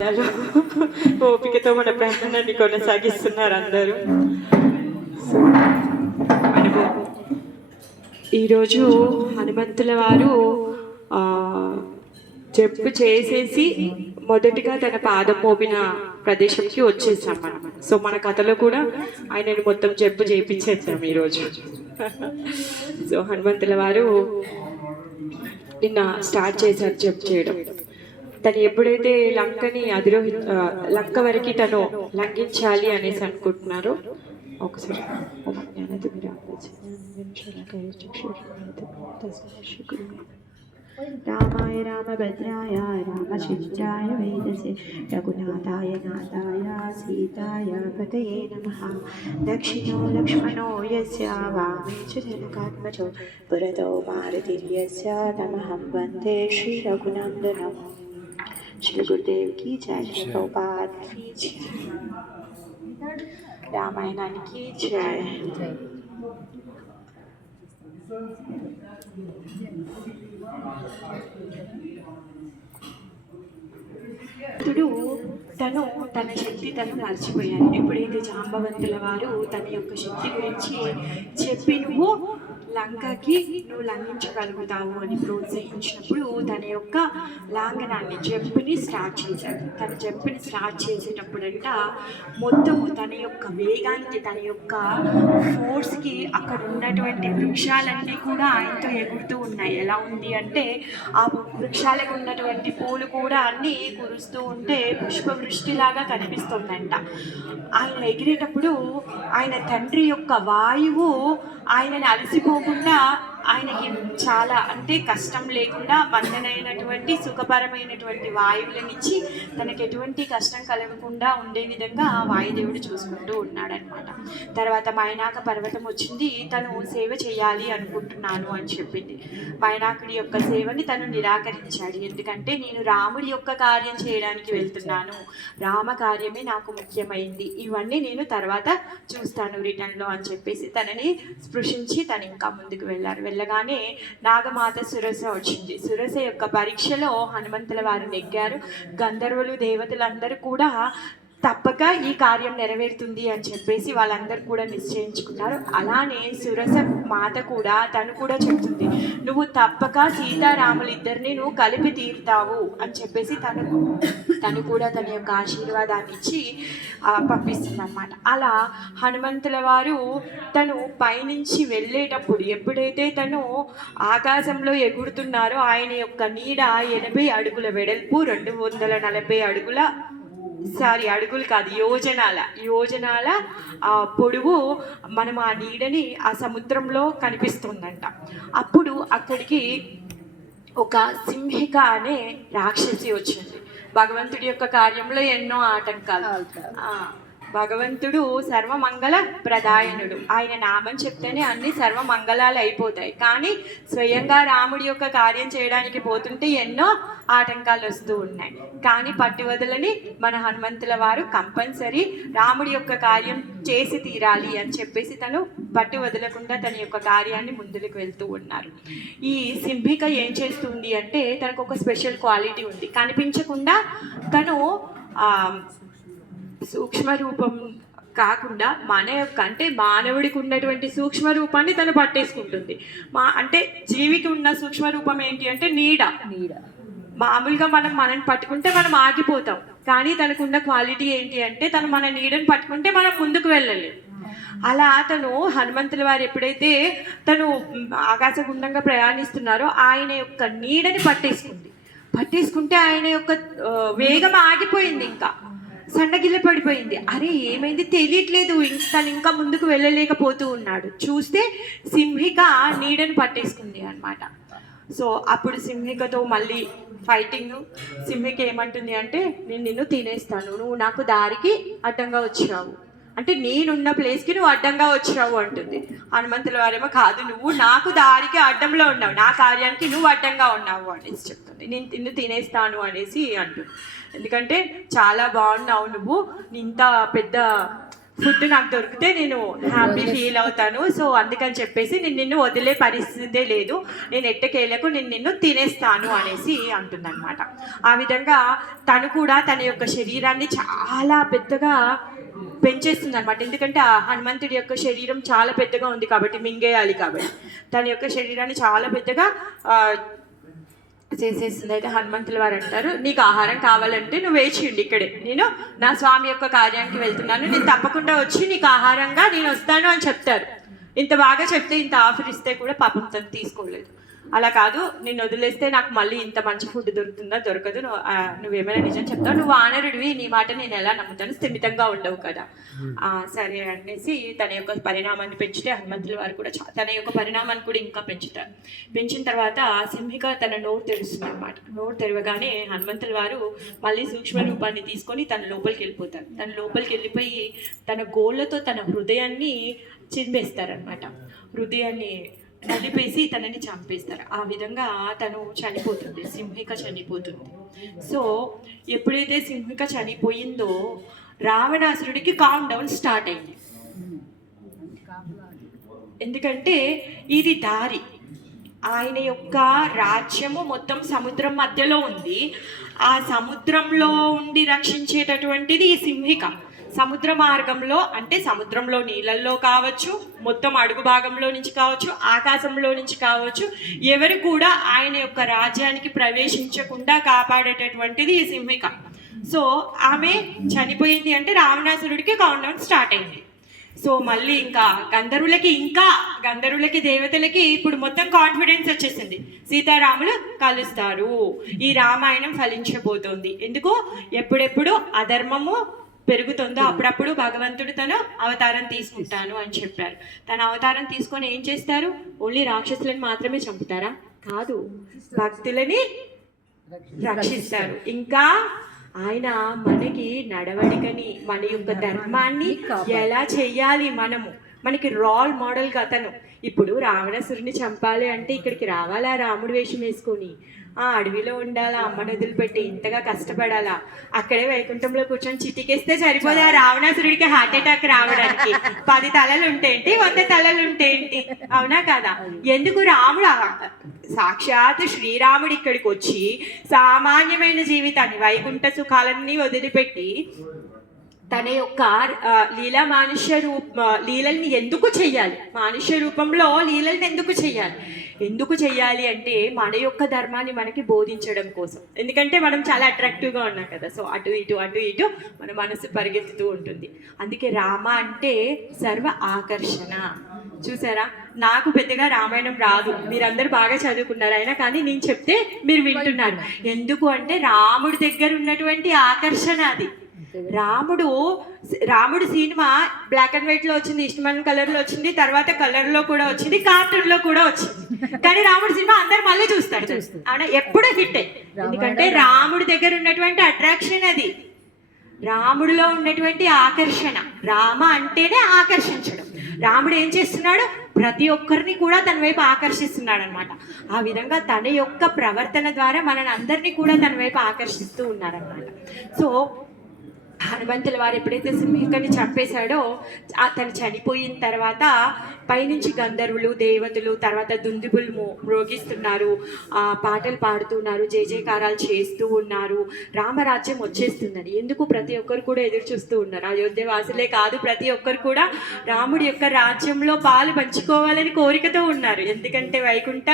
ఓపికతో మన ప్రయాణాన్ని కొనసాగిస్తున్నారు అందరూ. మనము ఈరోజు హనుమంతుల వారు జంప్ చేసేసి మొదటిగా తన పాదం మోపిన ప్రదేశంకి వచ్చేసాం మనం. సో మన కథలో కూడా ఆయనను మొత్తం జంప్ చేయించేద్దాం ఈరోజు. సో హనుమంతుల వారు నిన్న స్టార్ట్ చేశారు జంప్ చేయడం. తను ఎప్పుడైతే లంకని లంక వరకు తను లంఘించాలి అనేసి అనుకుంటున్నారో ఒకసారి రామాయ రామభద్రాయ రామచంద్రాయ వేదసే రఘునాథాయ నాథాయ సీతాయ పతయే నమః. దక్షిణో లక్ష్మణో యస్య వామే చ జనకాత్మజో పురతో మారుతిర్యస్య తమహం వందే శ్రీ రఘునందనం. श्री गुरुदेव की जय, श्री प्रभुपाद की जय, रामायणाనికి జై. తను తన శక్తి తను మర్చిపోయాడు. ఎప్పుడైతే జాంబవంతుల వారు తన యొక్క శక్తి గురించి చెప్పి నువ్వు లంకకి నువ్వు లంఘించగలుగుతావు అని ప్రోత్సహించినప్పుడు తన యొక్క లాంఘనాన్ని జంప్ని స్టార్ట్ చేశాడు. తన జంప్ని స్టార్ట్ చేసేటప్పుడంట మొత్తము తన యొక్క వేగానికి తన యొక్క ఫోర్స్కి అక్కడ ఉన్నటువంటి వృక్షాలన్నీ కూడా ఆయనతో ఎగురుతూ ఉన్నాయి. ఎలా ఉంది అంటే ఆ వృక్షాలకు ఉన్నటువంటి పూలు కూడా అన్నీ కురుస్తూ ఉంటే పుష్పవృష్టిలాగా కనిపిస్తుందంట. ఆయన ఎగిరేటప్పుడు ఆయన తండ్రి యొక్క వాయువు ఆయనని అలసిపోకుండా ఆయనకి చాలా అంటే కష్టం లేకుండా బంధనైనటువంటి సుఖపరమైనటువంటి వాయువులనిచ్చి తనకు ఎటువంటి కష్టం కలగకుండా ఉండే విధంగా వాయుదేవుడు చూసుకుంటూ ఉన్నాడనమాట. తర్వాత మైనాక పర్వతం వచ్చింది. తను సేవ చేయాలి అనుకుంటున్నాను అని చెప్పింది. మైనాకుడి యొక్క సేవని తను నిరాకరించాడు. ఎందుకంటే నేను రాముడి యొక్క కార్యం చేయడానికి వెళ్తున్నాను, రామ కార్యమే నాకు ముఖ్యమైంది, ఇవన్నీ నేను తర్వాత చూస్తాను రిటర్న్లో అని చెప్పేసి తనని స్పృశించి తను ఇంకా ముందుకు వెళ్ళగానే నాగమాత సురస వచ్చింది. సురస యొక్క పరీక్షలో హనుమంతుల వారు నెగ్గారు. గంధర్వులు దేవతలందరూ కూడా తప్పక ఈ కార్యం నెరవేరుతుంది అని చెప్పేసి వాళ్ళందరూ కూడా నిశ్చయించుకున్నారు. అలానే సురస మాత కూడా తను కూడా చెప్తుంది, నువ్వు తప్పక సీతారాములు ఇద్దరిని నువ్వు కలిపి తీరుతావు అని చెప్పేసి తను కూడా తన యొక్క ఆశీర్వాదాన్ని ఇచ్చి పంపిస్తుంది అన్నమాట. అలా హనుమంతుల వారు తను పైనుంచి వెళ్ళేటప్పుడు ఎప్పుడైతే తను ఆకాశంలో ఎగురుతున్నారో ఆయన యొక్క నీడ 80 అడుగుల వెడల్పు, 240 అడుగులు కాదు యోజనాల పొడవు మనం ఆ నీడని ఆ సముద్రంలో కనిపిస్తుందంట. అప్పుడు అక్కడికి ఒక సింహిక అనే రాక్షసి వచ్చింది. భగవంతుడి యొక్క కార్యంలో ఎన్నో ఆటంకాలు. భగవంతుడు సర్వమంగళ ప్రదాయనుడు. ఆయన నామం చెప్తేనే అన్ని సర్వమంగళాలు అయిపోతాయి. కానీ స్వయంగా రాముడి యొక్క కార్యం చేయడానికి పోతుంటే ఎన్నో ఆటంకాలు వస్తూ ఉన్నాయి. కానీ పట్టువదలని మన హనుమంతుల వారు కంపల్సరీ రాముడి యొక్క కార్యం చేసి తీరాలి అని చెప్పేసి తను పట్టు వదలకుండా తన యొక్క కార్యాన్ని ముందుకు వెళ్తూ ఉన్నారు. ఈ సింహిక ఏం చేస్తుంది అంటే తనకు ఒక స్పెషల్ క్వాలిటీ ఉంది. కనిపించకుండా తను సూక్ష్మ రూపం కాకుండా మన యొక్క అంటే మానవుడికి ఉన్నటువంటి సూక్ష్మ రూపాన్ని తను పట్టేసుకుంటుంది. అంటే జీవికి ఉన్న సూక్ష్మ రూపం ఏంటి అంటే నీడ. మామూలుగా మనని పట్టుకుంటే మనం ఆగిపోతాం. కానీ తనకున్న క్వాలిటీ ఏంటి అంటే తను మన నీడని పట్టుకుంటే మనం ముందుకు వెళ్ళలేము. అలా తను హనుమంతుల వారు ఎప్పుడైతే తను ఆకాశగుండంగా ప్రయాణిస్తున్నారో ఆయన యొక్క నీడని పట్టేసుకుంటే ఆయన యొక్క వేగం ఆగిపోయింది, ఇంకా సన్నగిల్ల పడిపోయింది. అరే ఏమైంది తెలియట్లేదు, తను ఇంకా ముందుకు వెళ్ళలేకపోతూ ఉన్నాడు. చూస్తే సింహిక నీడని పట్టేసుకుంది అనమాట. సో అప్పుడు సింహికతో మళ్ళీ ఫైటింగ్. సింహిక ఏమంటుంది అంటే నేను నిన్ను తినేస్తాను, నువ్వు నాకు దారికి అడ్డంగా వచ్చావు, అంటే నేనున్న ప్లేస్కి నువ్వు అడ్డంగా వచ్చావు అంటుంది. హనుమంతుల వారేమో కాదు, నువ్వు నాకు దారికి అడ్డంలో ఉన్నావు, నా కార్యానికి నువ్వు అడ్డంగా ఉన్నావు అనేసి చెప్తుంది. నేను నిన్ను తినేస్తాను అనేసి అంటుంది. ఎందుకంటే చాలా బాగున్నావు, నువ్వు ఇంత పెద్ద ఫుడ్ నాకు దొరికితే నేను హ్యాపీ ఫీల్ అవుతాను. సో అందుకని చెప్పేసి నేను నిన్ను వదిలే పరిస్థితే లేదు, నేను ఎట్టకేలకు నేను నిన్ను తినేస్తాను అనేసి అంటుందన్నమాట. ఆ విధంగా తను కూడా తన యొక్క శరీరాన్ని చాలా పెద్దగా పెంచేస్తుంది అనమాట. ఎందుకంటే ఆ హనుమంతుడి యొక్క శరీరం చాలా పెద్దగా ఉంది కాబట్టి, మింగేయాలి కాబట్టి తన యొక్క శరీరాన్ని చాలా పెద్దగా చేసేస్తుంది. అయితే హనుమంతుల వారు అంటారు, నీకు ఆహారం కావాలంటే నువ్వు వేచి ఉండి ఇక్కడే, నేను నా స్వామి యొక్క కార్యానికి వెళ్తున్నాను, నేను తప్పకుండా వచ్చి నీకు ఆహారంగా నేను వస్తాను అని చెప్తారు. ఇంత బాగా చెప్తే, ఇంత ఆఫర్ ఇస్తే కూడా పాపం తను తీసుకోలేదు. అలా కాదు, నేను వదిలేస్తే నాకు మళ్ళీ ఇంత మంచి ఫుడ్ దొరుకుతుందా, దొరకదు, నువ్వేమైనా నిజం చెప్తావు, నువ్వు వానరుడివి, నీ మాట నేను ఎలా నమ్ముతాను, స్థిమితంగా ఉండవు కదా. సరే అనేసి తన యొక్క పరిణామాన్ని పెంచితే హనుమంతుల వారు కూడా తన యొక్క పరిణామాన్ని కూడా ఇంకా పెంచుతారు. పెంచిన తర్వాత సింహిక తన నోరు తెరుస్తుంది అనమాట. నోరు తెరవగానే హనుమంతుల వారు మళ్ళీ సూక్ష్మ రూపాన్ని తీసుకొని తన లోపలికి వెళ్ళిపోతారు. తన లోపలికి వెళ్ళిపోయి తన గోళ్ళతో తన హృదయాన్ని చింపేస్తారనమాట. హృదయాన్ని నలిపేసి తనని చంపేస్తారు. ఆ విధంగా తను చనిపోతుంది, సింహిక చనిపోతుంది. సో ఎప్పుడైతే సింహిక చనిపోయిందో రావణాసురుడికి కౌంట్ డౌన్ స్టార్ట్ అయింది. ఎందుకంటే ఇది దారి, ఆయన యొక్క రాజ్యము మొత్తం సముద్రం మధ్యలో ఉంది. ఆ సముద్రంలో ఉండి రక్షించేటటువంటిది ఈ సింహిక. సముద్ర మార్గంలో అంటే సముద్రంలో నీళ్ళల్లో కావచ్చు, మొత్తం అడుగు భాగంలో నుంచి కావచ్చు, ఆకాశంలో నుంచి కావచ్చు, ఎవరు కూడా ఆయన యొక్క రాజ్యానికి ప్రవేశించకుండా కాపాడేటటువంటిది ఈ సింహిక. సో ఆమె చనిపోయింది అంటే రావణాసురుడికి కౌంట్ డౌన్ స్టార్ట్ అయింది. సో మళ్ళీ ఇంకా గంధర్వులకి దేవతలకి ఇప్పుడు మొత్తం కాన్ఫిడెన్స్ వచ్చేసింది, సీతారాములు కలుస్తారు, ఈ రామాయణం ఫలించబోతోంది. ఎందుకు ఎప్పుడెప్పుడు అధర్మము పెరుగుతుందో అప్పుడప్పుడు భగవంతుడు తను అవతారం తీసుకుంటాను అని చెప్పారు. తన అవతారం తీసుకొని ఏం చేస్తారు? ఓన్లీ రాక్షసులను మాత్రమే చంపుతారా? కాదు, భక్తులని రక్షిస్తారు. ఇంకా ఆయన మనకి నడవడికని, మన యొక్క ధర్మాన్ని ఎలా చెయ్యాలి, మనకి రోల్ మోడల్గా అతను. ఇప్పుడు రావణాసురుని చంపాలి అంటే ఇక్కడికి రావాలా రాముడు వేషం వేసుకొని, ఆ అడవిలో ఉండాలా, అమ్మను వదిలిపెట్టి ఇంతగా కష్టపడాలా, అక్కడే వైకుంఠంలో కూర్చొని చిటికేస్తే సరిపోదా రావణాసురుడికి హార్ట్ అటాక్ రావడానికి? 10 తలలు ఉంటేంటి, 100 తలలు ఉంటేంటి, అవునా కదా? ఎందుకు రాముడు సాక్షాత్ శ్రీరాముడు ఇక్కడికి వచ్చి సామాన్యమైన జీవితాన్ని, వైకుంఠ సుఖాలన్నీ వదిలిపెట్టి తన యొక్క లీలల్ని ఎందుకు చెయ్యాలి, మానుష్య రూపంలో లీలల్ని ఎందుకు చెయ్యాలి అంటే మన యొక్క ధర్మాన్ని మనకి బోధించడం కోసం. ఎందుకంటే మనం చాలా అట్రాక్టివ్గా ఉన్నాం కదా, సో అటు ఇటు మన మనసు పరిగెత్తుతూ ఉంటుంది. అందుకే రామ అంటే సర్వ ఆకర్షణ. చూసారా, నాకు పెద్దగా రామాయణం రాదు, మీరందరూ బాగా చదువుకున్నారు, అయినా కానీ నేను చెప్తే మీరు వింటున్నారు. ఎందుకు అంటే రాముడి దగ్గర ఉన్నటువంటి ఆకర్షణ అది. రాముడు సినిమా బ్లాక్ అండ్ వైట్ లో వచ్చింది, ఇష్టమైన కలర్ లో వచ్చింది, తర్వాత కలర్ లో కూడా వచ్చింది, కార్టూన్ లో కూడా వచ్చింది. కానీ రాముడు సినిమా అందరు మళ్ళీ చూస్తారు, అవునా? ఎప్పుడూ హిట్. ఎందుకంటే రాముడి దగ్గర ఉన్నటువంటి అట్రాక్షన్ అది, రాముడిలో ఉన్నటువంటి ఆకర్షణ. రామ అంటేనే ఆకర్షించడం. రాముడు ఏం చేస్తున్నాడు? ప్రతి ఒక్కరిని కూడా తన వైపు ఆకర్షిస్తున్నాడు అనమాట. ఆ విధంగా తన యొక్క ప్రవర్తన ద్వారా మనల్ని అందరినీ కూడా తన వైపు ఆకర్షిస్తూ ఉన్నారనమాట. సో హనుమంతుల వారు ఎప్పుడైతే సింహికని చంపేశాడో, తను చనిపోయిన తర్వాత పైనుంచి గంధర్వులు, దేవతలు, తర్వాత దుందుబులు మ్రోగిస్తున్నారు, పాటలు పాడుతున్నారు, జయకారాలు చేస్తూ ఉన్నారు. రామరాజ్యం వచ్చేస్తుందని ఎందుకు ప్రతి ఒక్కరు కూడా ఎదురు చూస్తూ ఉన్నారు. అయోధ్య వాసులే కాదు, ప్రతి ఒక్కరు కూడా రాముడి యొక్క రాజ్యంలో పాలు పంచుకోవాలని కోరికతో ఉన్నారు. ఎందుకంటే వైకుంఠ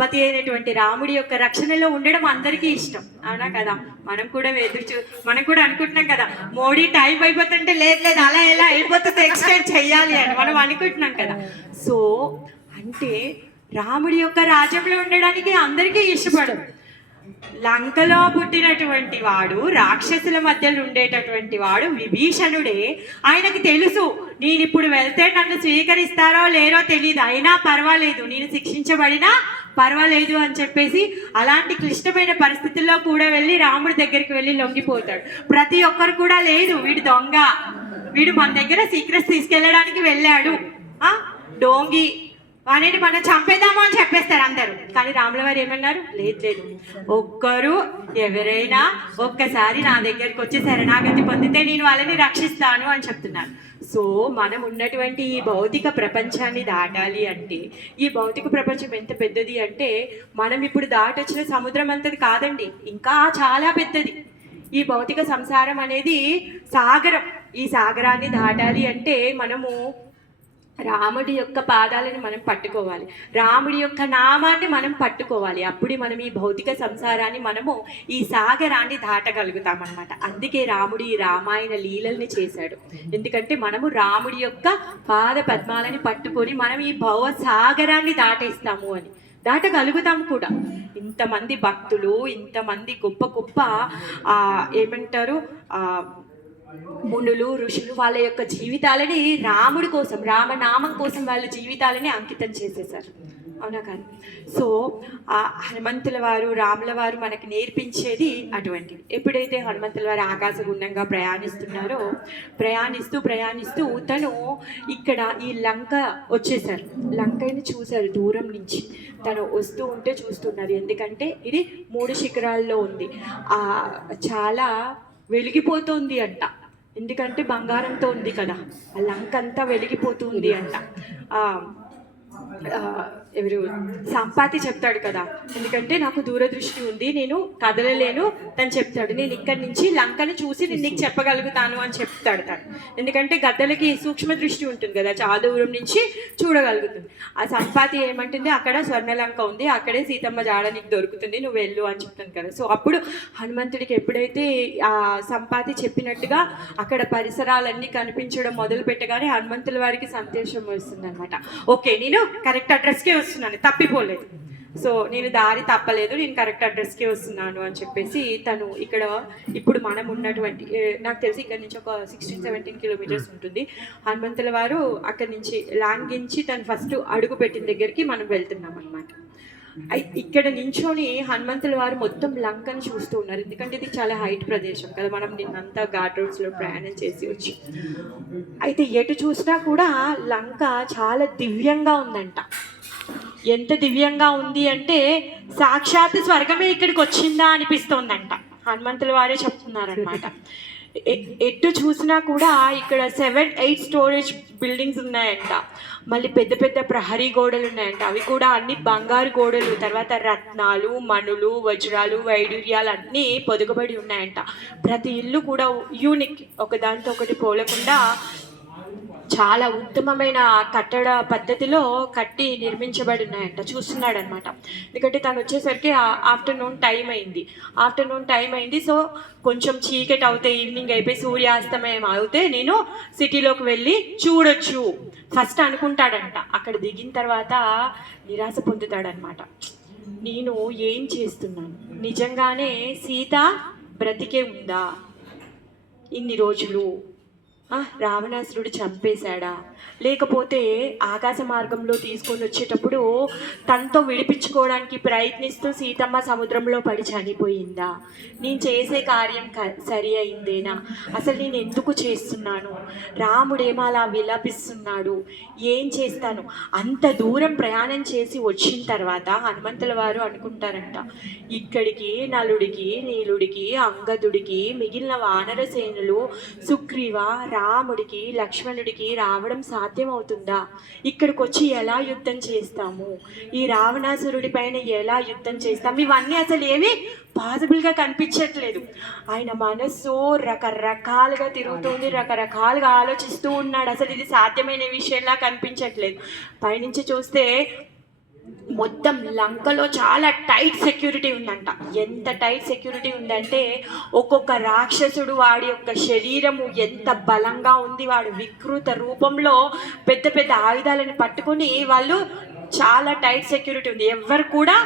పతి అయినటువంటి రాముడి యొక్క రక్షణలో ఉండడం అందరికీ ఇష్టం, అవునా కదా? మనం కూడా మనం కూడా అనుకుంటున్నాం కదా, మోడీ టైం అయిపోతుంటే లేదు అలా ఎలా అయిపోతుంది, ఎక్స్టెండ్ చెయ్యాలి అని మనం అనుకుంటున్నాం కదా. సో అంటే రాముడి యొక్క రాజ్యంలో ఉండడానికి అందరికీ ఇష్టపడరు. లంకలో పుట్టినటువంటి వాడు, రాక్షసుల మధ్యలో ఉండేటటువంటి వాడు విభీషణుడే. ఆయనకి తెలుసు, నేను ఇప్పుడు వెళ్తే నన్ను స్వీకరిస్తారో లేరో తెలియదు, అయినా పర్వాలేదు, నేను శిక్షించబడినా పర్వాలేదు అని చెప్పేసి అలాంటి క్లిష్టమైన పరిస్థితుల్లో కూడా వెళ్ళి రాముడి దగ్గరికి వెళ్ళి లొంగిపోతాడు. ప్రతి ఒక్కరు కూడా లేదు, వీడు దొంగ, వీడు మన దగ్గర సీక్రెట్స్ తీసుకెళ్ళడానికి వెళ్ళాడు, డోంగి, వాడిని మనం చంపేద్దాము అని చెప్పేస్తారు అందరూ. కానీ రాముల వారు ఏమన్నారు? లేదు లేదు, ఒక్కరు ఎవరైనా ఒక్కసారి నా దగ్గరికి వచ్చి శరణాగతి పొందితే నేను వాళ్ళని రక్షిస్తాను అని చెప్తున్నారు. సో మనం ఉన్నటువంటి ఈ భౌతిక ప్రపంచాన్ని దాటాలి అంటే, ఈ భౌతిక ప్రపంచం ఎంత పెద్దది అంటే మనం ఇప్పుడు దాటొచ్చిన సముద్రం అంతది కాదండి, ఇంకా చాలా పెద్దది. ఈ భౌతిక సంసారం అనేది సాగరం. ఈ సాగరాన్ని దాటాలి అంటే మనము రాముడి యొక్క పాదాలను మనం పట్టుకోవాలి, రాముడి యొక్క నామాన్ని మనం పట్టుకోవాలి. అప్పుడు మనం ఈ భౌతిక సంసారాన్ని మనము ఈ సాగరాన్ని దాటగలుగుతామన్నమాట. అందుకే రాముడు ఈ రామాయణ లీలల్ని చేశాడు. ఎందుకంటే మనము రాముడి యొక్క పాద పద్మాలని పట్టుకొని మనం ఈ భవ సాగరాన్ని దాటేస్తాము అని, దాటగలుగుతాము కూడా. ఇంతమంది భక్తులు, ఇంతమంది గొప్ప గొప్ప ఏమంటారు మునులు, ఋషులు వాళ్ళ యొక్క జీవితాలని రాముడి కోసం, రామనామం కోసం వాళ్ళ జీవితాలని అంకితం చేసేసారు. అవునా కాదు? సో హనుమంతుల వారు, రాముల వారు మనకి నేర్పించేది అటువంటివి. ఎప్పుడైతే హనుమంతుల వారు ఆకాశగుండంగా ప్రయాణిస్తున్నారో, ప్రయాణిస్తూ తను ఇక్కడ ఈ లంక వచ్చేసారు. లంకని చూశారు దూరం నుంచి. తను వస్తూ ఉంటే చూస్తున్నారు. ఎందుకంటే ఇది 3 శిఖరాల్లో ఉంది. చాలా వెలిగిపోతుంది అంట. ఎందుకంటే బంగారంతో ఉంది కదా, ఆ లంక అంతా వెలిగిపోతుంది అంట. ఎవరు సంపాతి చెప్తాడు కదా, ఎందుకంటే నాకు దూరదృష్టి ఉంది, నేను కదలలేను. తను చెప్తాడు, నేను ఇక్కడి నుంచి లంకని చూసి నేను నీకు చెప్పగలుగుతాను అని చెప్తాడు తను. ఎందుకంటే గద్దలకి సూక్ష్మ దృష్టి ఉంటుంది కదా, చాలా దూరం నుంచి చూడగలుగుతుంది. ఆ సంపాతి ఏమంటుంది, అక్కడ స్వర్ణలంక ఉంది, అక్కడే సీతమ్మ జాడ నీకు దొరుకుతుంది, నువ్వు వెళ్ళు అని చెప్తాను కదా. సో అప్పుడు హనుమంతుడికి ఎప్పుడైతే ఆ సంపాతి చెప్పినట్టుగా అక్కడ పరిసరాలన్నీ కనిపించడం మొదలు పెట్టగానే హనుమంతుల వారికి సంతోషం వస్తుంది అనమాట. ఓకే, నేను కరెక్ట్ అడ్రస్కే వస్తున్నాను, తప్పిపోలేదు. సో నేను దారి తప్పలేదు, నేను కరెక్ట్ అడ్రస్కే వస్తున్నాను అని చెప్పేసి తను ఇక్కడ ఇప్పుడు మనం ఉన్నటువంటి, నాకు తెలిసి ఇక్కడ నుంచి ఒక 16-17 కిలోమీటర్స్ ఉంటుంది. హనుమంతుల వారు అక్కడి నుంచి లాంఘించి తను ఫస్ట్ అడుగు పెట్టిన దగ్గరికి మనం వెళ్తున్నాం అనమాట. ఇక్కడ నించొని హనుమంతుల వారు మొత్తం లంకని చూస్తూ ఉన్నారు. ఎందుకంటే ఇది చాలా హైట్ ప్రదేశం కదా, మనం నిన్నంతా ఘాట్ రోడ్స్లో ప్రయాణం చేసి వచ్చి. అయితే ఎటు చూసినా కూడా లంక చాలా దివ్యంగా ఉందంట. ఎంత దివ్యంగా ఉంది అంటే సాక్షాత్ స్వర్గమే ఇక్కడికి వచ్చిందా అనిపిస్తోందంట. హనుమంతుల వారే చెప్తున్నారనమాట. ఎటు చూసినా కూడా ఇక్కడ 7-8 స్టోరేజ్ బిల్డింగ్స్ ఉన్నాయంట. మళ్ళీ పెద్ద పెద్ద ప్రహరీ గోడలు ఉన్నాయంట. అవి కూడా అన్ని బంగారు గోడలు, తర్వాత రత్నాలు, మణులు, వజ్రాలు, వైడూర్యాలు అన్నీ పొదుగుబడి ఉన్నాయంట. ప్రతి ఇల్లు కూడా యూనిక్, ఒకదానితో ఒకటి పోలకుండా చాలా ఉత్తమమైన కట్టడ పద్ధతిలో కట్టి నిర్మించబడి ఉన్నాయంట. చూస్తున్నాడు అనమాట. ఎందుకంటే తను వచ్చేసరికి ఆఫ్టర్నూన్ టైం అయింది. సో కొంచెం చీకటి అవుతే, ఈవినింగ్ అయిపోయి సూర్యాస్తమయం అవుతే నేను సిటీలోకి వెళ్ళి చూడొచ్చు ఫస్ట్ అనుకుంటాడంట. అక్కడ దిగిన తర్వాత నిరాశ పొందుతాడనమాట. నేను ఏం చేస్తున్నాను, నిజంగానే సీత బ్రతికే ఉందా ఇన్ని రోజులు? రావణాసురుడు చంపేశాడా? లేకపోతే ఆకాశ మార్గంలో తీసుకొని వచ్చేటప్పుడు తనతో విడిపించుకోవడానికి ప్రయత్నిస్తూ సీతమ్మ సముద్రంలో పడి చనిపోయిందా? నేను చేసే కార్యం సరి అయిందేనా? అసలు నేను ఎందుకు చేస్తున్నాను? రాముడేమో అలా విలపిస్తున్నాడు, ఏం చేస్తాను? అంత దూరం ప్రయాణం చేసి వచ్చిన తర్వాత హనుమంతుల వారు అనుకుంటారంట, ఇక్కడికి నలుడికి, నీలుడికి, అంగదుడికి, మిగిలిన వానర సేనులు, సుగ్రీవ, రాముడికి, లక్ష్మణుడికి రావడం సాధ్యమవుతుందా? ఇక్కడికి వచ్చి ఎలా యుద్ధం చేస్తాము? ఈ రావణాసురుడి పైన ఎలా యుద్ధం చేస్తాము? ఇవన్నీ అసలు ఏమీ పాసిబుల్గా కనిపించట్లేదు. ఆయన మనస్సు రకరకాలుగా తిరుగుతుంది, రకరకాలుగా ఆలోచిస్తూ ఉన్నాడు. అసలు ఇది సాధ్యమైన విషయంలా కనిపించట్లేదు. పైనుంచి చూస్తే మొత్తం లంకలో చాలా టైట్ సెక్యూరిటీ ఉందంట. ఎంత టైట్ సెక్యూరిటీ ఉందంటే ఒక్కొక్క రాక్షసుడు వాడి యొక్క శరీరము ఎంత బలంగా ఉంది, వాడు వికృత రూపంలో పెద్ద పెద్ద ఆయుధాలను పట్టుకొని వాళ్ళు చాలా టైట్ సెక్యూరిటీ ఉంది. ఎవరు కూడా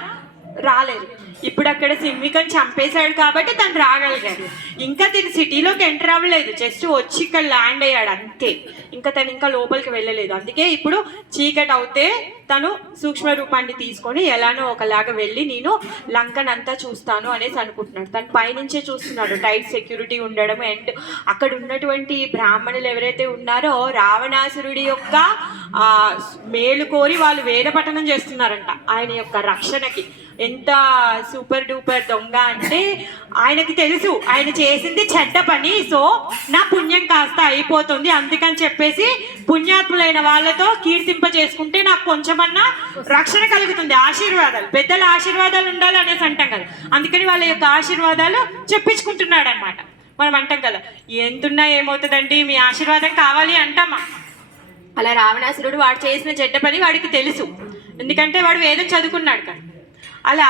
రాలేరు. ఇప్పుడు అక్కడ సింహికని చంపేశాడు కాబట్టి తను రాగలిగాడు. ఇంకా తను సిటీలోకి ఎంటర్ అవ్వలేదు, జస్ట్ వచ్చి ఇక్కడ ల్యాండ్ అయ్యాడు అంతే. ఇంకా తను ఇంకా లోపలికి వెళ్ళలేదు. అందుకే ఇప్పుడు చీకటి అవుతే తను సూక్ష్మ రూపాన్ని తీసుకొని ఎలానో ఒకలాగా వెళ్ళి నేను లంకనంతా చూస్తాను అనేసి అనుకుంటున్నాడు. తను పైనుంచే చూస్తున్నాడు, టైట్ సెక్యూరిటీ ఉండడం. అండ్ అక్కడ ఉన్నటువంటి బ్రాహ్మణులు ఎవరైతే ఉన్నారో రావణాసురుడి యొక్క మేలు కోరి వాళ్ళు వేద పఠనం చేస్తున్నారంట ఆయన యొక్క రక్షణకి. ఎంత సూపర్ డూపర్ దొంగ అంటే ఆయనకి తెలుసు ఆయన చేసింది చెడ్డ పని, సో నా పుణ్యం కాస్త అయిపోతుంది, అందుకని చెప్పేసి పుణ్యాత్ములైన వాళ్ళతో కీర్తింప చేసుకుంటే నాకు కొంచెమన్నా రక్షణ కలుగుతుంది, ఆశీర్వాదాలు, పెద్దల ఆశీర్వాదాలు ఉండాలి అనేసి అంటాం కదా. అందుకని వాళ్ళ యొక్క ఆశీర్వాదాలు చెప్పించుకుంటున్నాడు అనమాట. మనం అంటాం కదా, ఎంతున్నా ఏమవుతుందండి మీ ఆశీర్వాదం కావాలి అంటామా. అలా రావణాసురుడు వాడు చేసిన చెడ్డ పని వాడికి తెలుసు, ఎందుకంటే వాడు వేదం చదువుకున్నాడు కదా. అలా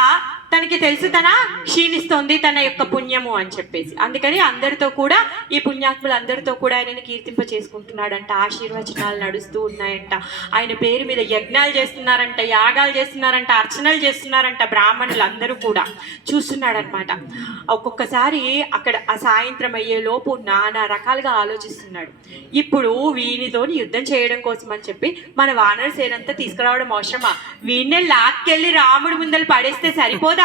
తనకి తెలుసు తన క్షీణిస్తోంది తన యొక్క పుణ్యము అని చెప్పేసి. అందుకని అందరితో కూడా ఈ పుణ్యాత్ములు అందరితో కూడా ఆయనని కీర్తింప చేసుకుంటున్నాడంట. ఆశీర్వచనాలు నడుస్తూ ఉన్నాయంట, ఆయన పేరు మీద యజ్ఞాలు చేస్తున్నారంట, యాగాలు చేస్తున్నారంట, అర్చనలు చేస్తున్నారంట. బ్రాహ్మణులు అందరూ కూడా చూస్తున్నాడనమాట. ఒక్కొక్కసారి అక్కడ ఆ సాయంత్రం అయ్యే లోపు నానా రకాలుగా ఆలోచిస్తున్నాడు. ఇప్పుడు వీనితోని యుద్ధం చేయడం కోసం అని చెప్పి మన వానర సేనంతా తీసుకురావడం అవసరమా? వీణ్ణే లాక్కెళ్ళి రాముడి ముందలు పడేస్తే సరిపోదా?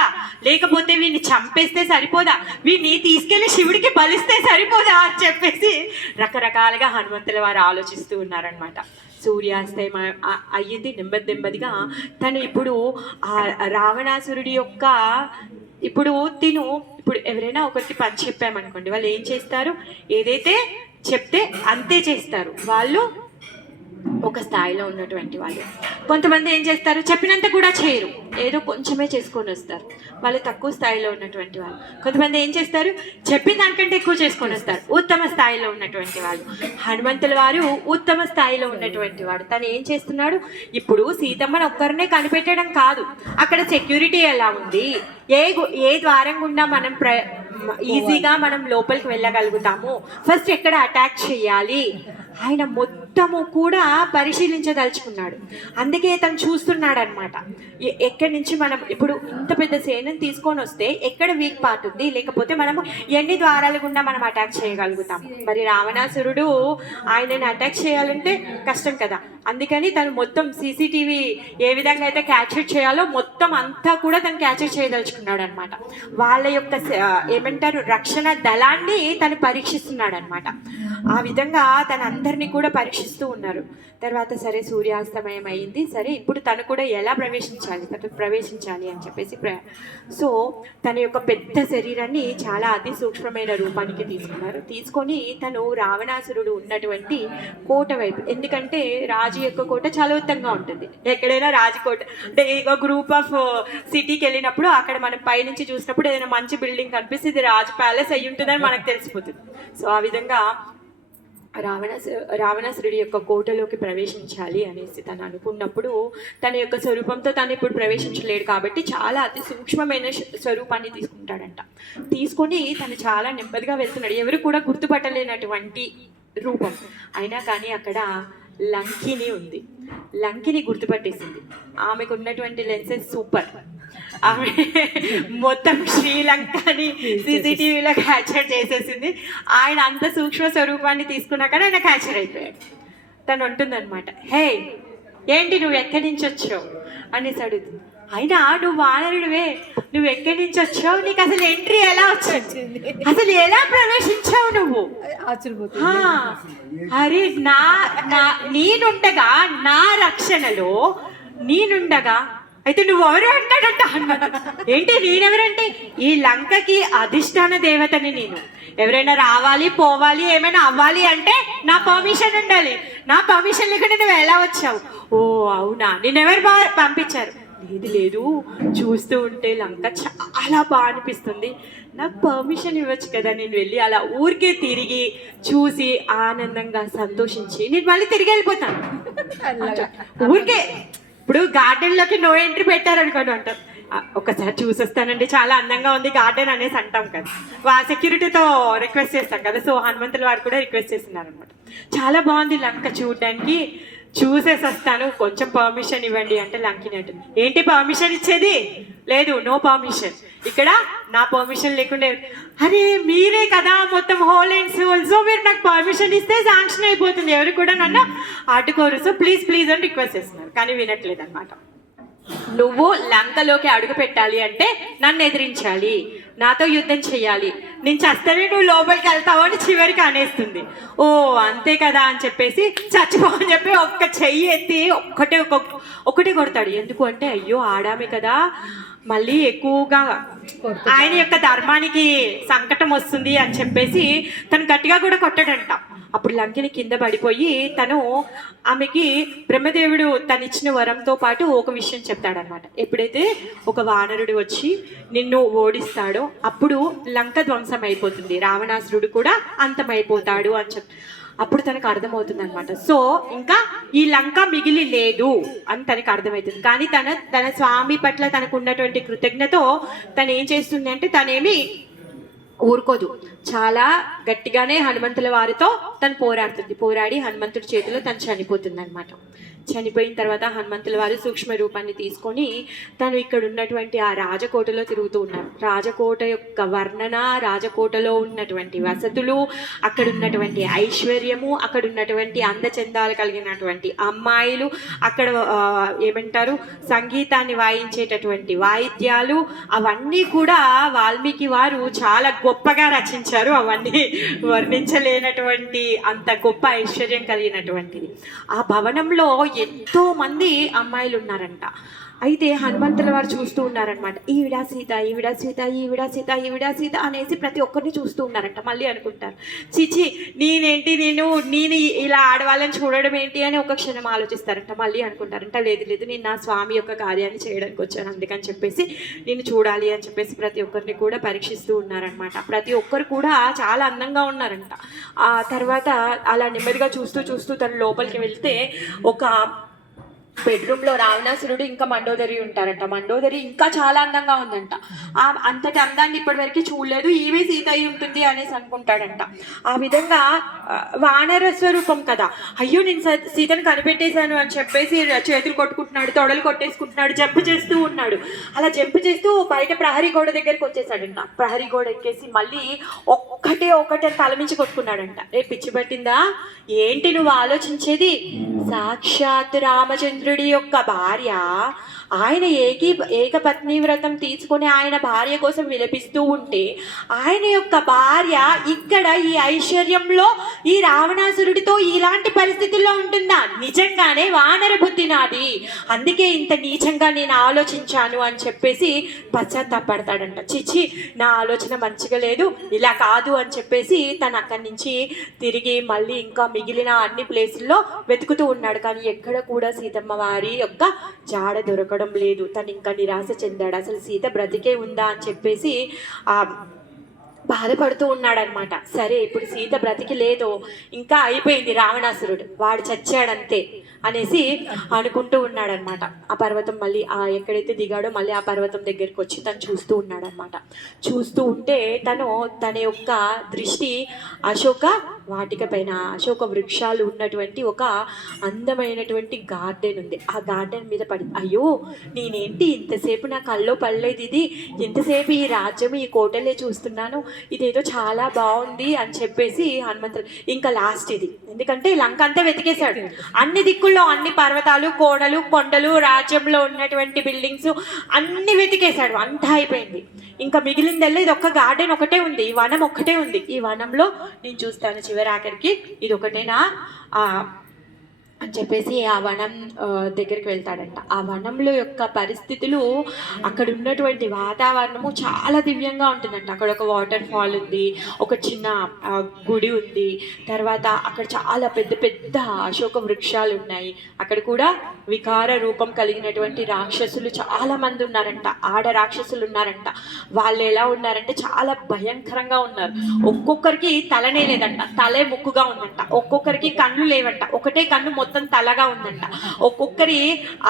లేకపోతే వీడిని చంపేస్తే సరిపోదా? వీడిని తీసుకెళ్లి శివుడికి బలిస్తే సరిపోదా అని చెప్పేసి రకరకాలుగా హనుమంతుల వారు ఆలోచిస్తూ ఉన్నారనమాట. సూర్యాస్తయం అయ్యింది నెమ్మదిగా. తను ఇప్పుడు ఆ రావణాసురుడి యొక్క ఇప్పుడు ఎవరైనా ఒకరికి పని చెప్పామనుకోండి, వాళ్ళు ఏం చేస్తారు? ఏదైతే చెప్తే అంతే చేస్తారు. వాళ్ళు ఒక స్థాయిలో ఉన్నటువంటి వాళ్ళు. కొంతమంది ఏం చేస్తారు? చెప్పినంత కూడా చేయరు, ఏదో కొంచెమే చేసుకొని వస్తారు, వాళ్ళు తక్కువ స్థాయిలో ఉన్నటువంటి వాళ్ళు. కొంతమంది ఏం చేస్తారు? చెప్పిన దానికంటే ఎక్కువ చేసుకొని వస్తారు, ఉత్తమ స్థాయిలో ఉన్నటువంటి వాళ్ళు. హనుమంతుల వారు ఉత్తమ స్థాయిలో ఉన్నటువంటి వాడు. తను ఏం చేస్తున్నాడు? ఇప్పుడు సీతమ్మని ఒక్కరినే కనిపెట్టడం కాదు, అక్కడ సెక్యూరిటీ ఎలా ఉంది, ఏ ద్వారం గుండా మనం ఈజీగా మనం లోపలికి వెళ్ళగలుగుతాము, ఫస్ట్ ఎక్కడ అటాక్ చేయాలి, ఆయన మొత్తము కూడా పరిశీలించదలుచుకున్నాడు. అందుకే తను చూస్తున్నాడు అనమాట. ఎక్కడి నుంచి మనం ఇప్పుడు ఇంత పెద్ద సేనని తీసుకొని వస్తే ఎక్కడ వీక్ పార్ట్ ఉంది, లేకపోతే మనము ఎన్ని ద్వారాల గుండా మనం అటాక్ చేయగలుగుతాం. మరి రావణాసురుడు ఆయనని అటాక్ చేయాలంటే కష్టం కదా. అందుకని తను మొత్తం సీసీటీవీ ఏ విధంగా అయితే క్యాప్చర్ చేయాలో మొత్తం అంతా కూడా తను క్యాప్చర్ చేయదలుచుకున్నాడు అనమాట. వాళ్ళ యొక్క ఏమంటారు రక్షణ దళాన్ని తను పరీక్షిస్తున్నాడు అనమాట. ఆ విధంగా తన అందరినీ కూడా పరీక్షిస్తూ ఉన్నారు. తర్వాత సరే సూర్యాస్తమయం అయింది, సరే ఇప్పుడు తను కూడా ఎలా ప్రవేశించాలి అని చెప్పేసి సో తన యొక్క పెద్ద శరీరాన్ని చాలా అతి సూక్ష్మమైన రూపానికి తీసుకొని తను రావణాసురుడు ఉన్నటువంటి కోట వైపు, ఎందుకంటే రాజు యొక్క కోట చాలా ఉత్తంగా ఉంటుంది. ఎక్కడైనా రాజకోట అంటే ఒక గ్రూప్ ఆఫ్ సిటీకి వెళ్ళినప్పుడు అక్కడ మనం పైనుంచి చూసినప్పుడు ఏదైనా మంచి బిల్డింగ్ కనిపిస్తే ఇది రాజు ప్యాలెస్ అయ్యి ఉంటుందని మనకు తెలిసిపోతుంది. సో ఆ విధంగా రావణాసురుడి యొక్క కోటలోకి ప్రవేశించాలి అనేసి తను అనుకున్నప్పుడు తన యొక్క స్వరూపంతో తను ఇప్పుడు ప్రవేశించలేడు కాబట్టి చాలా అతి సూక్ష్మమైన స్వరూపాన్ని తీసుకొని తను చాలా నెమ్మదిగా వెళ్తున్నాడు. ఎవరు కూడా గుర్తుపట్టలేనటువంటి రూపం అయినా కానీ అక్కడ లంకిని ఉంది. లంకిని గుర్తుపట్టేసింది. ఆమెకు ఉన్నటువంటి లెన్సెస్ సూపర్. ఆమె మొత్తం శ్రీలంకని సీసీటీవీలో క్యాప్చర్ చేసేసింది. ఆయన అంత సూక్ష్మ స్వరూపాన్ని తీసుకున్నాక ఆయన క్యాప్చర్ అయిపోయాడు. తను ఉంటుందన్నమాట, హే ఏంటి నువ్వు ఎక్కడి నుంచి వచ్చావు అనేసి అడుగుతుంది. అయినా నువ్వు వానరుడివే, నువ్వు ఎక్కడి నుంచి వచ్చావు, నీకు అసలు ఎంట్రీ ఎలా వచ్చింది, అసలు ఎలా ప్రవేశించావు నువ్వు? అరే నేనుండగా నా రక్షణలో నేనుండగా అయితే నువ్వెవరు అంటాడంట హనుమంతుడు. ఏంటి నేనెవరంటే ఈ లంకకి అధిష్టాన దేవతని నేను. ఎవరైనా రావాలి పోవాలి ఏమైనా అవ్వాలి అంటే నా పర్మిషన్ ఉండాలి. నా పర్మిషన్ లేకుండా నువ్వు ఎలా వచ్చావు? ఓ అవునా, నేనెవరు పంపించారు? లేదు చూస్తూ ఉంటే లంక చాలా బాగా అనిపిస్తుంది, నాకు పర్మిషన్ ఇవ్వచ్చు కదా, నేను వెళ్ళి అలా ఊరికే తిరిగి చూసి ఆనందంగా సంతోషించి నేను మళ్ళీ తిరిగి వెళ్ళిపోతాను. ఊరికే ఇప్పుడు గార్డెన్లోకి నో ఎంట్రీ పెట్టారనుకోండి అంటారు, ఒకసారి చూసొస్తానండి చాలా అందంగా ఉంది గార్డెన్ అనేసి అంటాం కదా, సెక్యూరిటీతో రిక్వెస్ట్ చేస్తాం కదా. సో హనుమంతుల వారు కూడా రిక్వెస్ట్ చేస్తున్నారు అనమాట. చాలా బాగుంది లంక చూడడానికి, చూసేసి వస్తాను, కొంచెం పర్మిషన్ ఇవ్వండి అంటే లంకిని అంటుంది, ఏంటి పర్మిషన్ ఇచ్చేది? లేదు, నో పర్మిషన్. ఇక్కడ నా పర్మిషన్ లేకుండా, అరే మీరే కదా మొత్తం హోల్ అండ్ సోల్, సో మీరు నాకు పర్మిషన్ ఇస్తే శాంక్షన్ అయిపోతుంది, ఎవరు కూడా నన్ను అడ్డుకోరు, సో ప్లీజ్ ప్లీజ్ అని రిక్వెస్ట్ చేస్తున్నారు. కానీ వినట్లేదు అనమాట. నువ్వు లంకలోకి అడుగు పెట్టాలి అంటే నన్ను ఎదిరించాలి, నాతో యుద్ధం చేయాలి, నేను చస్తేనే నువ్వు లోపలికి వెళ్తావు అని చివరికి అనేస్తుంది. ఓ అంతే కదా అని చెప్పేసి చచ్చిపో అని చెప్పి ఒక్క చెయ్యి ఎత్తి ఒకటే కొడతాడు. ఎందుకు అంటే అయ్యో ఆడామే కదా, మళ్ళీ ఎక్కువగా ఆయన యొక్క ధర్మానికి సంకటం వస్తుంది అని చెప్పేసి తను గట్టిగా కూడా కొట్టాడంట. అప్పుడు లంకిని కింద పడిపోయి తను ఆమెకి బ్రహ్మదేవుడు తనిచ్చిన వరంతో పాటు ఒక విషయం చెప్తాడనమాట. ఎప్పుడైతే ఒక వానరుడు వచ్చి నిన్ను ఓడిస్తాడో అప్పుడు లంక ధ్వంసం అయిపోతుంది, రావణాసురుడు కూడా అంతమైపోతాడు అని అప్పుడు తనకు అర్థమవుతుంది అనమాట. సో ఇంకా ఈ లంక మిగిలి లేదు అని తనకు అర్థమవుతుంది. కానీ తన స్వామి పట్ల తనకు ఉన్నటువంటి కృతజ్ఞతో తను ఏం చేస్తుంది అంటే తనేమి ఊరుకోదు, చాలా గట్టిగానే హనుమంతుల వారితో తను పోరాడుతుంది. పోరాడి హనుమంతుడి చేతిలో తను చనిపోతుంది అనమాట. చనిపోయిన తర్వాత హనుమంతుల వారు సూక్ష్మ రూపాన్ని తీసుకొని తను ఇక్కడ ఉన్నటువంటి ఆ రాజకోటలో తిరుగుతూ ఉన్నారు. రాజకోట యొక్క వర్ణన, రాజకోటలో ఉన్నటువంటి వసతులు, అక్కడ ఉన్నటువంటి ఐశ్వర్యము, అక్కడ ఉన్నటువంటి అందచందాలు కలిగినటువంటి అమ్మాయిలు, అక్కడ ఏమంటారు సంగీతాన్ని వాయించేటటువంటి వాయిద్యాలు, అవన్నీ కూడా వాల్మీకి వారు చాలా గొప్పగా రచించారు. అవన్నీ వర్ణించలేనటువంటి అంత గొప్ప ఐశ్వర్యం కలిగినటువంటిది. ఆ భవనంలో ఎంతో మంది అమ్మాయిలు ఉన్నారంట. అయితే హనుమంతుల వారు చూస్తూ ఉన్నారనమాట. ఈవిడా సీత, ఈవిడా సీత, ఈవిడా సీత, ఈవిడా సీత అనేసి ప్రతి ఒక్కరిని చూస్తూ ఉన్నారంట. మళ్ళీ అనుకుంటారు, చిచి నేనేంటి, నేను ఇలా ఆడవాళ్ళని చూడడం ఏంటి అని ఒక క్షణం ఆలోచిస్తారంట. మళ్ళీ అనుకుంటారంట, లేదు లేదు నేను నా స్వామి యొక్క కార్యాన్ని చేయడానికి వచ్చాను, అందుకని చెప్పేసి నేను చూడాలి అని చెప్పేసి ప్రతి ఒక్కరిని కూడా పరీక్షిస్తూ ఉన్నారనమాట. ప్రతి ఒక్కరు కూడా చాలా అందంగా ఉన్నారంట. ఆ తర్వాత అలా నెమ్మదిగా చూస్తూ చూస్తూ తను లోపలికి వెళ్తే ఒక బెడ్రూమ్లో రావణాసురుడు ఇంకా మండోదరి ఉంటారంట. మండోదరి ఇంకా చాలా అందంగా ఉందంట. అంతటి అందాన్ని ఇప్పటివరకు చూడలేదు, ఈమె సీత అయి ఉంటుంది అనేసి అనుకుంటాడంట. ఆ విధంగా వానర స్వరూపం కదా, అయ్యో నేను సీతను కనిపెట్టేశాను అని చెప్పేసి చేతులు కొట్టుకుంటున్నాడు, తొడలు కొట్టేసుకుంటున్నాడు, జంప్ చేస్తూ ఉన్నాడు. అలా జంప్ చేస్తూ బయట ప్రహరీ గోడ దగ్గరికి వచ్చేసాడంట. ప్రహరీ గోడ ఎక్కేసి మళ్ళీ ఒకటే తలమించి కొట్టుకున్నాడంట. పిచ్చి పట్టిందా ఏంటి నువ్వు ఆలోచించేది? సాక్షాత్ రామచంద్రుడి యొక్క భార్య, ఆయన ఏకపత్ని వ్రతం తీసుకొని ఆయన భార్య కోసం విలపిస్తూ ఉంటే ఆయన యొక్క భార్య ఇక్కడ ఈ ఐశ్వర్యంలో ఈ రావణాసురుడితో ఇలాంటి పరిస్థితుల్లో ఉంటుందా? నిజంగానే వానర బుద్ధి నాది, అందుకే ఇంత నీచంగా నేను ఆలోచించాను అని చెప్పేసి పశ్చాత్తాపడతాడంట. చిచి నా ఆలోచన మంచిగా లేదు, ఇలా కాదు అని చెప్పేసి తను అక్కడి నుంచి తిరిగి మళ్ళీ ఇంకా మిగిలిన అన్ని ప్లేసుల్లో వెతుకుతూ ఉన్నాడు. కానీ ఎక్కడ కూడా సీతమ్మ వారి యొక్క జాడ దొరకడం లేదు. తను ఇంకా నిరాశ చెందాడు. అసలు సీత బ్రతికే ఉందా అని చెప్పేసి బాధపడుతూ ఉన్నాడనమాట. సరే ఇప్పుడు సీత బ్రతికి లేదో, ఇంకా అయిపోయింది, రావణాసురుడు వాడు చచ్చాడంతే అనేసి అనుకుంటూ ఉన్నాడనమాట. ఆ పర్వతం మళ్ళీ ఎక్కడైతే దిగాడో మళ్ళీ ఆ పర్వతం దగ్గరికి వచ్చి తను చూస్తూ ఉన్నాడనమాట. చూస్తూ ఉంటే తన యొక్క దృష్టి అశోక వాటిక పైన, అశోక వృక్షాలు ఉన్నటువంటి ఒక అందమైనటువంటి గార్డెన్ ఉంది. ఆ గార్డెన్ మీద పడి, అయ్యో నేనేంటి ఇంతసేపు నా కల్లో పడలేదు, ఇది ఎంతసేపు ఈ రాజ్యం ఈ కోటలే చూస్తున్నాను, ఇదేదో చాలా బాగుంది అని చెప్పేసి హనుమంతుడు ఇంకా లాస్ట్ ఇది, ఎందుకంటే లంక అంతా వెతికేశాడు. అన్ని దిక్కుల్లో అన్ని పర్వతాలు, కోడలు, కొండలు, రాజ్యంలో ఉన్నటువంటి బిల్డింగ్స్ అన్ని వెతికేశాడు. అంతా అయిపోయింది. ఇంకా మిగిలిందల్లా ఇది ఒక్క గార్డెన్ ఒకటే ఉంది, ఈ వనం ఒక్కటే ఉంది. ఈ వనంలో నేను చూస్తాను చివరాఖరికి ఇది ఒకటేనా అని చెప్పేసి ఆ వనం దగ్గరికి వెళ్తాడంట. ఆ వనంలో యొక్క పరిస్థితులు, అక్కడ ఉన్నటువంటి వాతావరణము చాలా దివ్యంగా ఉంటుందంట. అక్కడ ఒక వాటర్ ఫాల్ ఉంది, ఒక చిన్న గుడి ఉంది, తర్వాత అక్కడ చాలా పెద్ద పెద్ద అశోక వృక్షాలు ఉన్నాయి. అక్కడ కూడా వికార రూపం కలిగినటువంటి రాక్షసులు చాలా మంది ఉన్నారంట, ఆడ రాక్షసులు ఉన్నారంట. వాళ్ళు ఎలా ఉన్నారంటే చాలా భయంకరంగా ఉన్నారు. ఒక్కొక్కరికి తలనే లేదంట, తలే ముక్కుగా ఉందంట. ఒక్కొక్కరికి కళ్ళు లేవంట, ఒకటే కన్ను మొత్తం తలగా ఉందంట. ఒక్కొక్కరి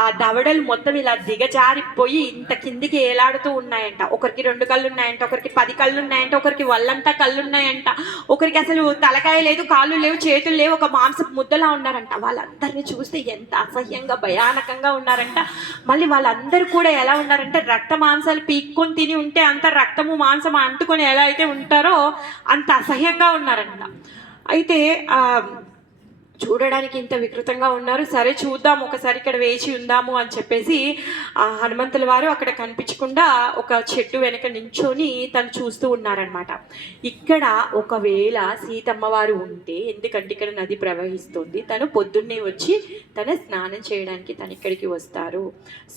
ఆ దవడలు మొత్తం ఇలా దిగజారిపోయి ఇంత కిందికి ఏలాడుతూ ఉన్నాయంట. ఒకరికి 2 కళ్ళు ఉన్నాయంట, ఒకరికి 10 కళ్ళు ఉన్నాయంట, ఒకరికి వల్లంతా కళ్ళు ఉన్నాయంట, ఒకరికి అసలు తలకాయ లేదు, కాళ్ళు లేవు, చేతులు లేవు, ఒక మాంసపు ముద్దలా ఉన్నారంట. వాళ్ళందరినీ చూస్తే ఎంత అసహ్యంగా భయానకంగా ఉన్నారంట. మళ్ళీ వాళ్ళందరూ కూడా ఎలా ఉన్నారంటే రక్త మాంసాలు పీక్కొని తిని ఉంటే అంత రక్తము మాంసం అంటుకొని ఎలా అయితే ఉంటారో అంత అసహ్యంగా ఉన్నారంట. అయితే చూడడానికి ఇంత వికృతంగా ఉన్నారు. సరే చూద్దాం, ఒకసారి ఇక్కడ వేచి ఉందాము అని చెప్పేసి హనుమంతుల వారు అక్కడ కనిపించకుండా ఒక చెట్టు వెనక నించొని తను చూస్తూ ఉన్నారనమాట. ఇక్కడ ఒకవేళ సీతమ్మ వారు ఉంటే, ఎందుకంటే ఇక్కడ నది ప్రవహిస్తుంది, తను పొద్దున్నే వచ్చి తన స్నానం చేయడానికి తను ఇక్కడికి వస్తారు,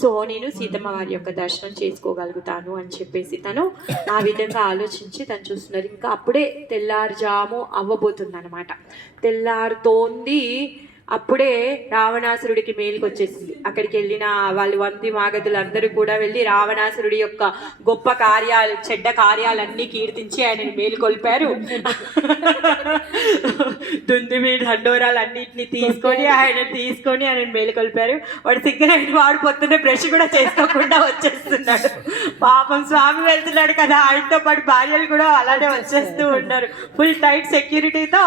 సో నేను సీతమ్మ వారి యొక్క దర్శనం చేసుకోగలుగుతాను అని చెప్పేసి తను ఆ విధంగా ఆలోచించి తను చూస్తున్నారు. ఇంకా అప్పుడే తెల్లారుజాము అవ్వబోతుంది అనమాట. తెల్లారుతోంది. అప్పుడే రావణాసురుడికి మేలుకు వచ్చేసింది. అక్కడికి వెళ్ళిన వాళ్ళు వంది మాగదులు అందరూ కూడా వెళ్ళి రావణాసురుడి యొక్క గొప్ప కార్యాలు, చెడ్డ కార్యాలన్నీ కీర్తించి ఆయనని మేలుకొల్పారు. దుందుమి దండోరాలన్నింటినీ తీసుకొని ఆయన మేలుకొల్పారు. వాడు సిగ్గరైన వాడు పొద్దున్న బ్రష్ కూడా చేసుకోకుండా వచ్చేస్తున్నాడు. పాపం స్వామి వెళ్తున్నాడు కదా, ఆయనతో పాటు భార్యలు కూడా అలానే వచ్చేస్తూ ఉన్నారు. ఫుల్ టైట్ సెక్యూరిటీతో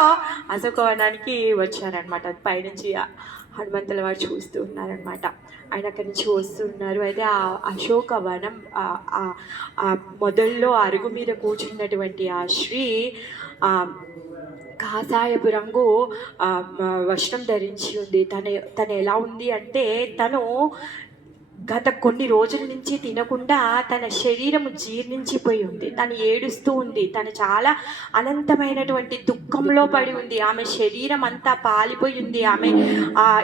అశోకవనానికి వచ్చారనమాట. పైన హనుమంతుల వారు చూస్తూ ఉన్నారనమాట. ఆయన అక్కడి నుంచి వస్తున్నారు. అయితే ఆ అశోకవనం మొదల్లో అరుగు మీద కూర్చున్నటువంటి ఆ శ్రీ కాషాయపు రంగు వస్త్రం ధరించి ఉంది. తను ఎలా ఉంది అంటే, తను గత కొన్ని రోజుల నుంచి తినకుండా తన శరీరము జీర్ణించిపోయి ఉంది. తను ఏడుస్తూ ఉంది. తను చాలా అనంతమైనటువంటి దుఃఖంలో పడి ఉంది. ఆమె శరీరం అంతా పాలిపోయి ఉంది. ఆమె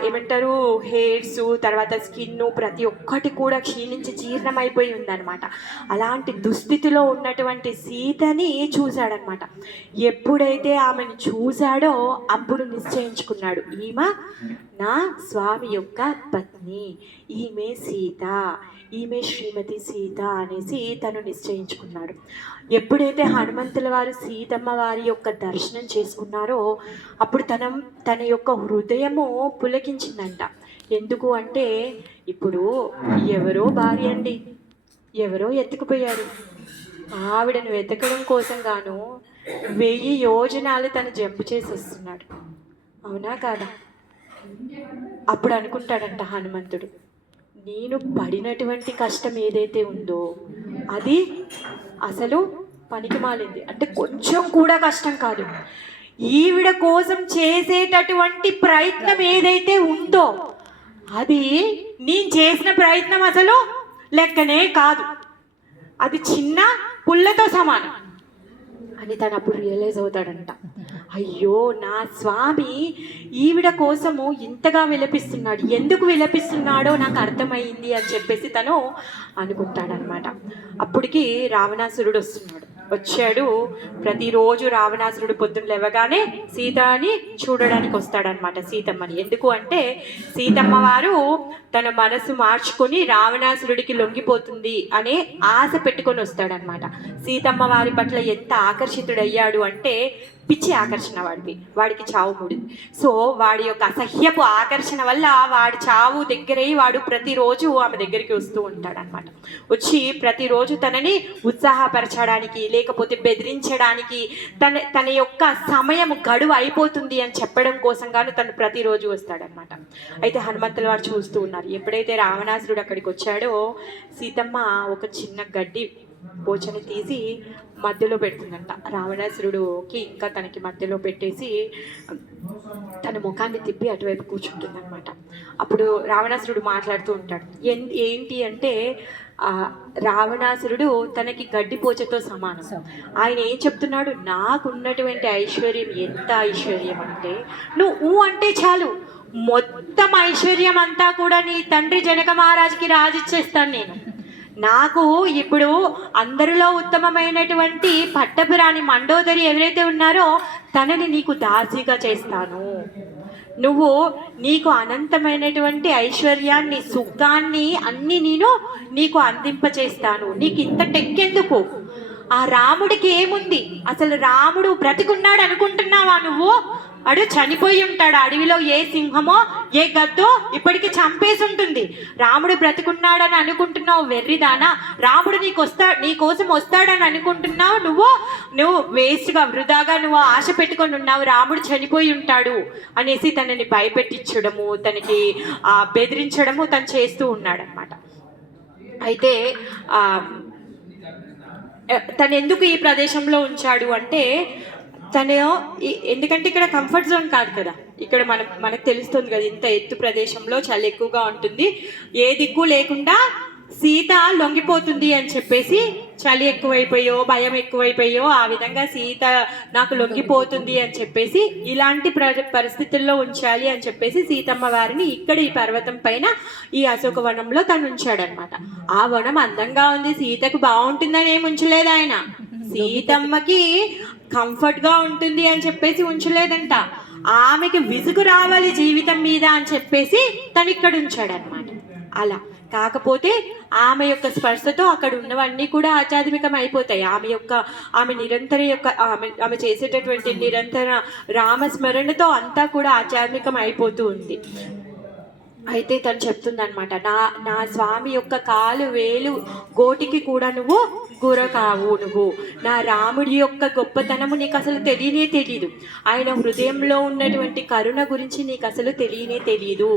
ఏమంటారు హెయిర్స్, తర్వాత స్కిన్, ప్రతి ఒక్కటి కూడా క్షీణించి జీర్ణమైపోయి ఉందన్నమాట. అలాంటి దుస్థితిలో ఉన్నటువంటి సీతని చూశాడనమాట. ఎప్పుడైతే ఆమెను చూశాడో అప్పుడు నిశ్చయించుకున్నాడు, ఈమె నా స్వామి యొక్క పత్ని, ఈమె సీత, ఈమె శ్రీమతి సీత అనేసి తను నిశ్చయించుకున్నాడు. ఎప్పుడైతే హనుమంతుల వారు సీతమ్మ వారి యొక్క దర్శనం చేసుకున్నారో అప్పుడు తన యొక్క హృదయము పులకించిందంట. ఎందుకు అంటే, ఇప్పుడు ఎవరో భార్య అండి, ఎవరో ఎత్తుకుపోయారు. ఆవిడను వెతకడం కోసం గాను 1000 యోజనాలు తను జంపు చేసి వస్తున్నాడు. అవునా కాదా? అప్పుడు అనుకుంటాడంట హనుమంతుడు, నేను పడినటువంటి కష్టం ఏదైతే ఉందో అది అసలు పనికిమాలింది, అంటే కొంచెం కూడా కష్టం కాదు. ఈవిడ కోసం చేసేటటువంటి ప్రయత్నం ఏదైతే ఉందో అది నేను చేసిన ప్రయత్నం అసలు లెక్కనే కాదు, అది చిన్న పుల్లతో సమానం అని తను అప్పుడు రియలైజ్ అవుతాడంట. అయ్యో, నా స్వామి ఈవిడ కోసము ఇంతగా విలపిస్తున్నాడు, ఎందుకు విలపిస్తున్నాడో నాకు అర్థమైంది అని చెప్పేసి తను అనుకుంటాడనమాట. అప్పటికి రావణాసురుడు వచ్చాడు. ప్రతిరోజు రావణాసురుడు పొద్దున్న లేవగానే సీతని చూడడానికి వస్తాడనమాట, సీతమ్మని. ఎందుకు అంటే సీతమ్మ వారు తన మనసు మార్చుకొని రావణాసురుడికి లొంగిపోతుంది అనే ఆశ పెట్టుకొని వస్తాడనమాట. సీతమ్మ వారి పట్ల ఎంత ఆకర్షితుడయ్యాడు అంటే, పిచ్చి ఆకర్షణ వాడికి చావు ముడింది. సో వాడి యొక్క అసహ్యపు ఆకర్షణ వల్ల వాడి చావు దగ్గరై వాడు ప్రతిరోజు ఆమె దగ్గరికి వస్తూ ఉంటాడనమాట. వచ్చి ప్రతిరోజు తనని ఉత్సాహపరచడానికి, లేకపోతే బెదిరించడానికి, తన యొక్క సమయం గడువు అయిపోతుంది అని చెప్పడం కోసం గాను తను ప్రతిరోజు వస్తాడనమాట. అయితే హనుమంతుల వారు చూస్తూ ఉన్నారు. ఎప్పుడైతే రావణాసురుడు అక్కడికి వచ్చాడో సీతమ్మ ఒక చిన్న గడ్డి పోచని తీసి మధ్యలో పెడుతుందంట. రావణాసురుడుకి ఇంకా తనకి మధ్యలో పెట్టేసి తన ముఖాన్ని తిప్పి అటువైపు కూర్చుంటుందన్నమాట. అప్పుడు రావణాసురుడు మాట్లాడుతూ ఉంటాడు. ఏంటి అంటే, రావణాసురుడు తనకి గడ్డిపోచతో సమానం. ఆయన ఏం చెప్తున్నాడు, నాకున్నటువంటి ఐశ్వర్యం ఎంత ఐశ్వర్యం అంటే, నువ్వు అంటే చాలు మొత్తం ఐశ్వర్యం అంతా కూడా నీ తండ్రి జనక మహారాజుకి రాజిచ్చేస్తాను నేను. నాకు ఇప్పుడు అందరిలో ఉత్తమమైనటువంటి పట్టపురాణి మండోదరి ఎవరైతే ఉన్నారో తనని నీకు దాసిగా చేస్తాను. నీకు అనంతమైనటువంటి ఐశ్వర్యాన్ని, సుఖాన్ని అన్ని నేను నీకు అందింపచేస్తాను. నీకు ఇంత టెక్కెందుకు? ఆ రాముడికి ఏముంది? అసలు రాముడు బ్రతికున్నాడు అనుకుంటున్నావా నువ్వు? వాడు చనిపోయి ఉంటాడు. అడవిలో ఏ సింహమో ఏ గద్దో ఇప్పటికి చంపేసి ఉంటుంది. రాముడు బ్రతికున్నాడని అనుకుంటున్నావు వెర్రిదానా, రాముడు నీ కోసం వస్తాడని అనుకుంటున్నావు. నువ్వు వేస్ట్గా వృధాగా నువ్వు ఆశ పెట్టుకొని ఉన్నావు. రాముడు చనిపోయి ఉంటాడు అనేసి తనని భయపెట్టించడము, తనకి బెదిరించడము తను చేస్తూ ఉన్నాడనమాట. అయితే తను ఎందుకు ఈ ప్రదేశంలో ఉంచాడు అంటే తను ఎందుకంటే ఇక్కడ కంఫర్ట్ జోన్ కాదు కదా, ఇక్కడ మనకు తెలుస్తుంది కదా, ఇంత ఎత్తు ప్రదేశంలో చలి ఎక్కువగా ఉంటుంది, ఏ దిక్కు లేకుండా సీత లొంగిపోతుంది అని చెప్పేసి, చలి ఎక్కువైపోయో భయం ఎక్కువైపోయో ఆ విధంగా సీత నాకు లొంగిపోతుంది అని చెప్పేసి ఇలాంటి పరిస్థితుల్లో ఉంచాలి అని చెప్పేసి సీతమ్మ వారిని ఇక్కడ ఈ పర్వతం పైన ఈ అశోకవనంలో తను ఉంచాడనమాట. ఆ వనం అందంగా ఉంది, సీతకు బాగుంటుందని ఏమి ఉంచలేదు ఆయన. సీతమ్మకి కంఫర్ట్ గా ఉంటుంది అని చెప్పేసి ఉంచలేదంట, ఆమెకి విసుగు రావాలి జీవితం మీద అని చెప్పేసి తను ఇక్కడ ఉంచాడనమాట. అలా కాకపోతే ఆమె యొక్క స్పర్శతో అక్కడ ఉన్నవన్నీ కూడా ఆధ్యాత్మికం అయిపోతాయి. ఆమె నిరంతర ఆమె చేసేటటువంటి నిరంతర రామస్మరణతో అంతా కూడా ఆధ్యాత్మికం అయిపోతూ ఉంది. అయితే తను చెప్తుంది అనమాట, నా స్వామి యొక్క కాలు వేలు గోటికి కూడా నువ్వు గుర కావు, నువ్వు నా రాముడి యొక్క గొప్పతనము నీకు అసలు తెలియనే తెలియదు, ఆయన హృదయంలో ఉన్నటువంటి కరుణ గురించి నీకు అసలు తెలియనే తెలియదు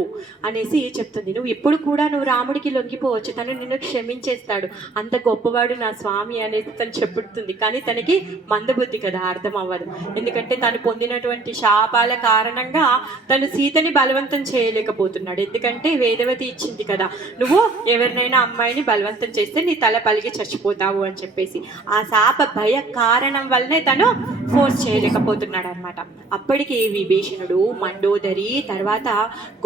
అనేసి చెప్తుంది. నువ్వు ఇప్పుడు కూడా నువ్వు రాముడికి లొంగిపోవచ్చు, తను నిన్ను క్షమించేస్తాడు, అంత గొప్పవాడు నా స్వామి అనేది తను చెప్పుతుంది. కానీ తనకి మందబుద్ధి కదా, అర్థం అవ్వదు. ఎందుకంటే తను పొందినటువంటి శాపాల కారణంగా తను సీతని బలవంతం చేయలేకపోతున్నాడు. ఎందుకంటే వేదవతి ఇచ్చింది కదా, నువ్వు ఎవరినైనా అమ్మాయిని బలవంతం చేస్తే నీ తల పలిగి చచ్చిపోతావు అని చెప్పేసి, ఆ శాప భయ కారణం వల్లనే తను ఫోర్స్ చేయలేకపోతున్నాడు అనమాట. అప్పటికి విభీషణుడు, మండోదరి, తర్వాత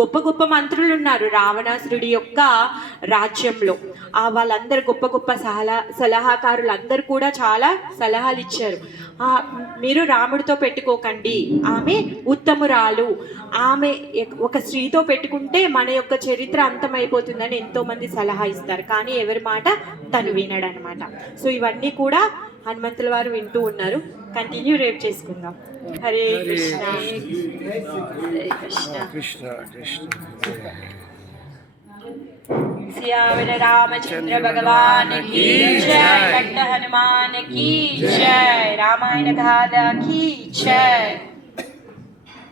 గొప్ప గొప్ప మంత్రులు ఉన్నారు రావణాసురుడి యొక్క రాజ్యంలో. వాళ్ళందరూ గొప్ప గొప్ప సలహాకారులు అందరూ కూడా చాలా సలహాలు ఇచ్చారు. మీరు రాముడితో పెట్టుకోకండి, ఆమె ఉత్తమురాలు, ఆమె ఒక స్త్రీతో పెట్టుకుంటే మన యొక్క చరిత్ర అంతమైపోతుందని ఎంతో మంది సలహా ఇస్తారు. కానీ ఎవరి మాట తను వినడనమాట. సో ఇవన్నీ కూడా హనుమంతుల వారు వింటూ ఉన్నారు. కంటిన్యూ రేపు చేసుకుందాం. హరే కృష్ణ హరే కృష్ణ. सियावर रामचंद्र भगवान की जय, भक्त हनुमान की जय, रामायण गाथा की जय.